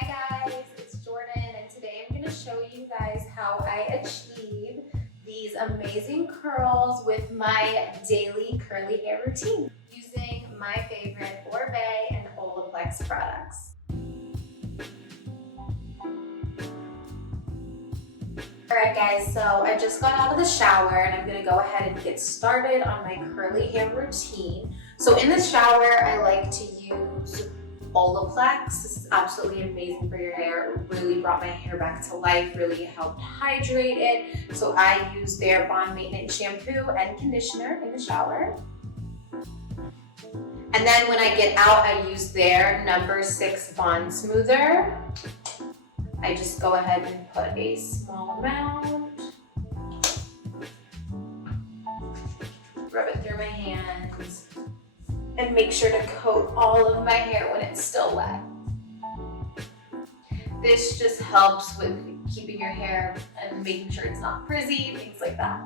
Hi guys, it's Jordan, and today I'm going to show you guys how I achieve these amazing curls with my daily curly hair routine using my favorite Oribe and OLAPLEX products. Alright guys, so I just got out of the shower and I'm going to go ahead and get started on my curly hair routine. So in the shower, I like to use OLAPLEX. This is absolutely amazing for your hair. It really brought my hair back to life, really helped hydrate it. So I use their bond maintenance shampoo and conditioner in the shower. And then when I get out, I use their No. 6 bond smoother. I just go ahead and put a small amount. Rub it through my hands. And make sure to coat all of my hair when it's still wet. This just helps with keeping your hair and making sure it's not frizzy, things like that.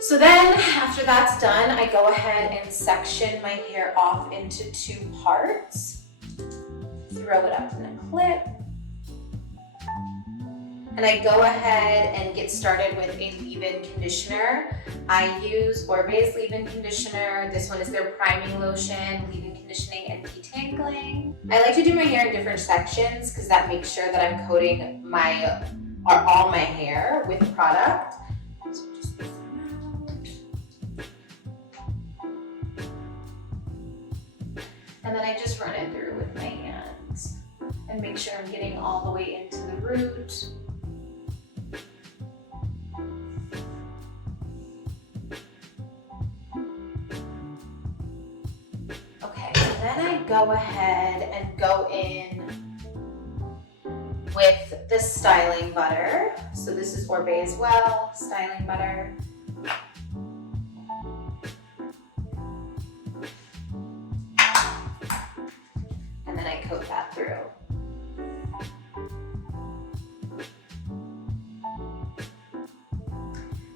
So then, after that's done, I go ahead and section my hair off into 2 parts. Throw it up in a clip. And I go ahead and get started with a leave-in conditioner. I use Oribe's leave-in conditioner. This one is their priming lotion, leave-in conditioning, and detangling. I like to do my hair in different sections because that makes sure that I'm coating all my hair with product. So just this amount. And then I just run it through with my hands and make sure I'm getting all the way into the root. Then I go ahead and go in with the styling butter. So this is Oribe as well, styling butter. And then I coat that through.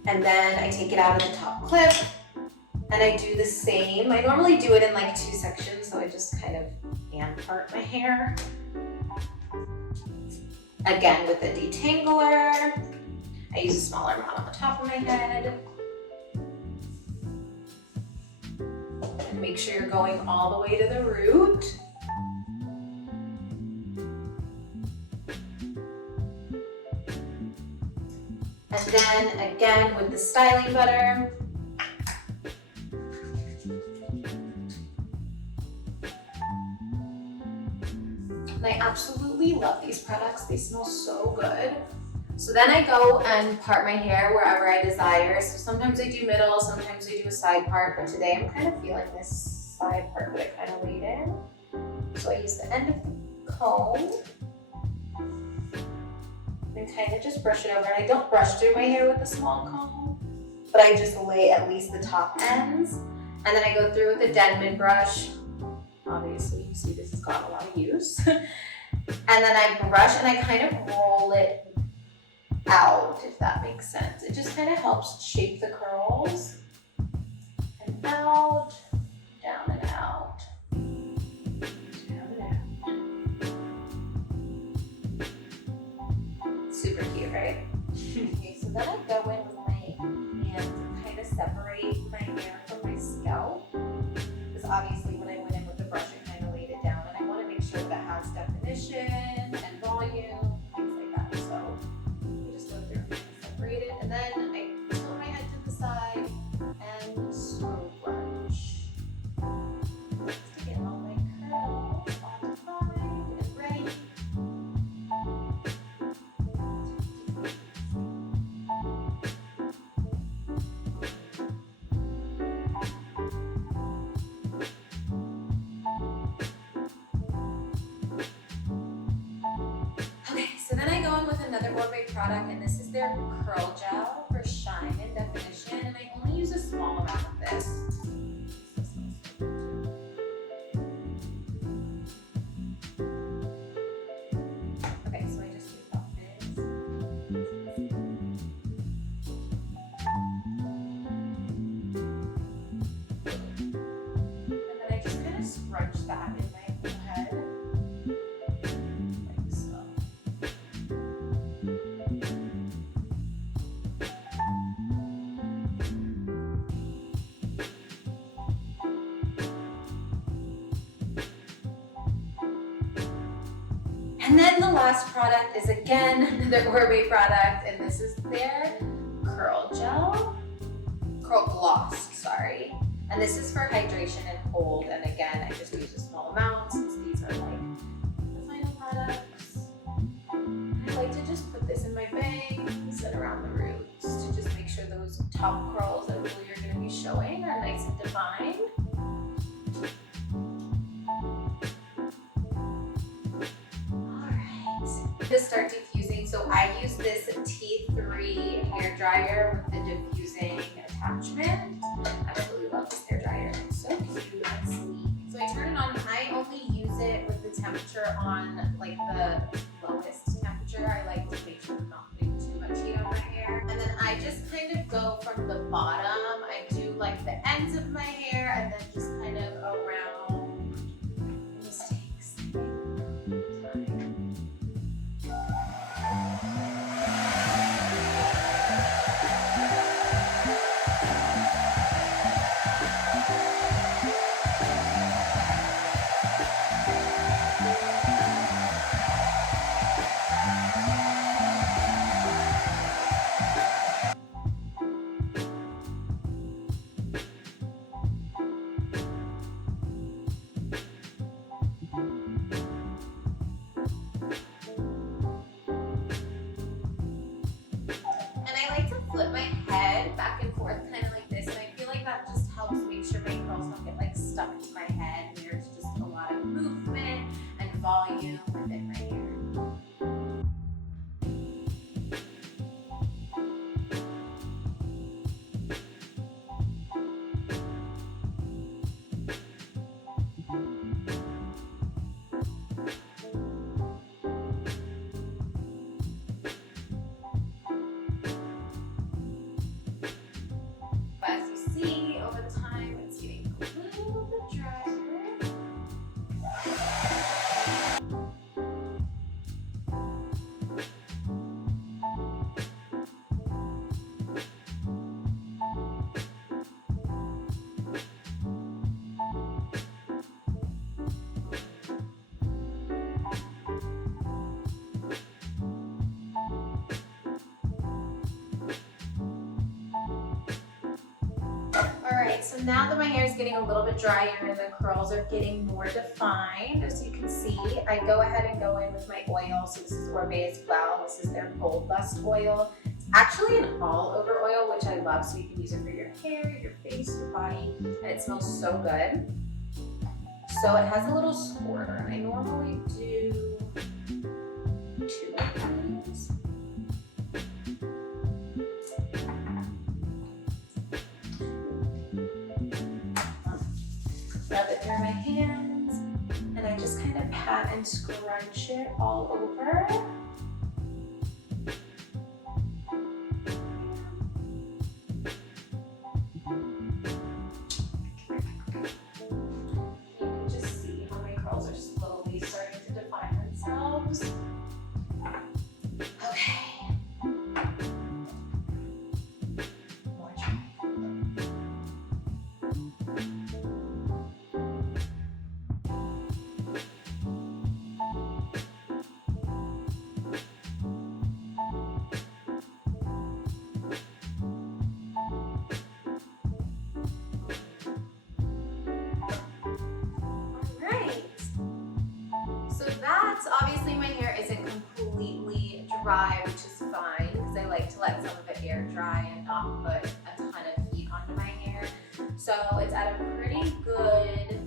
And then I take it out of the top clip. And I do the same. I normally do it in like 2 sections, so I just kind of hand part my hair. Again with the detangler. I use a smaller amount on the top of my head. And make sure you're going all the way to the root. And then again with the styling butter. I absolutely love these products. They smell so good. So then I go and part my hair wherever I desire. So sometimes I do middle, sometimes I do a side part, but today I'm kind of feeling this side part that I kind of laid in. So I use the end of the comb and kind of just brush it over. And I don't brush through my hair with a small comb, but I just lay at least the top ends. And then I go through with a denim brush. Obviously, you see this has got a lot of use. And then I brush and I kind of roll it out, if that makes sense. It just kind of helps shape the curls. And out, down and out, down and out. Super cute, right? Okay, so then I go in with my hands and kind of separate my hair from my scalp. Because obviously when I went in with the brush, I kind of laid it down, and I want to make sure that it has definition and volume, things like that. So I just go through and separate it, and then I tilt my head to the side and slow brush to get all my curls all defined and ready. Another Oribe product, and this is their curl gel for shine and definition, and I only use a small amount of this. Okay, so I just take off this. And then the last product is again another Oribe product, and this is their curl gloss, sorry. And this is for hydration and hold, and again, I just use a small amount since these are like the final products. I like to just put this in my bangs and around the roots to just make sure those top curls that really are gonna be showing are nice and defined. To start diffusing, so I use this T3 hair dryer with the diffusing attachment. I absolutely love this hair dryer. It's so cute and sleek. So I turn it on. I only use it with the temperature on like the lowest temperature. I like to make sure I'm not putting too much heat on my hair. And then I just kind of go from the bottom. I do like the ends of my hair and then just kind of around. This takes time. Flip my head back and forth kind of like this, and I feel like that just helps make sure my curls don't get like stuck to my head. There's just a lot of movement and volume within my hair. Alright, so now that my hair is getting a little bit drier and the curls are getting more defined, as you can see, I go ahead and go in with my oil. So this is Oribe as well. This is their Gold Dust oil. It's actually an all-over oil, which I love, so you can use it for your hair, your face, your body, and it smells so good. So it has a little squirter, and I normally do 2 of these. Rub it through my hands, and I just kind of pat and scrunch it all over. You can just see how my curls are slowly starting to define themselves. Okay. More dry. Obviously my hair isn't completely dry, which is fine because I like to let some of it air dry and not put a ton of heat onto my hair. So it's at a pretty good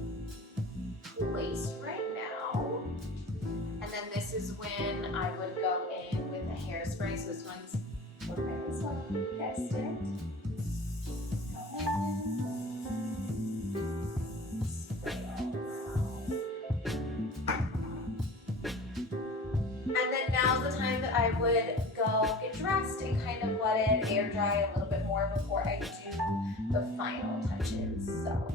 place right now. And then this is when I would go in with a hairspray. So this one's Oribe as well, you guessed it. And then now's the time that I would go get dressed and kind of let it air dry a little bit more before I do the final touches. So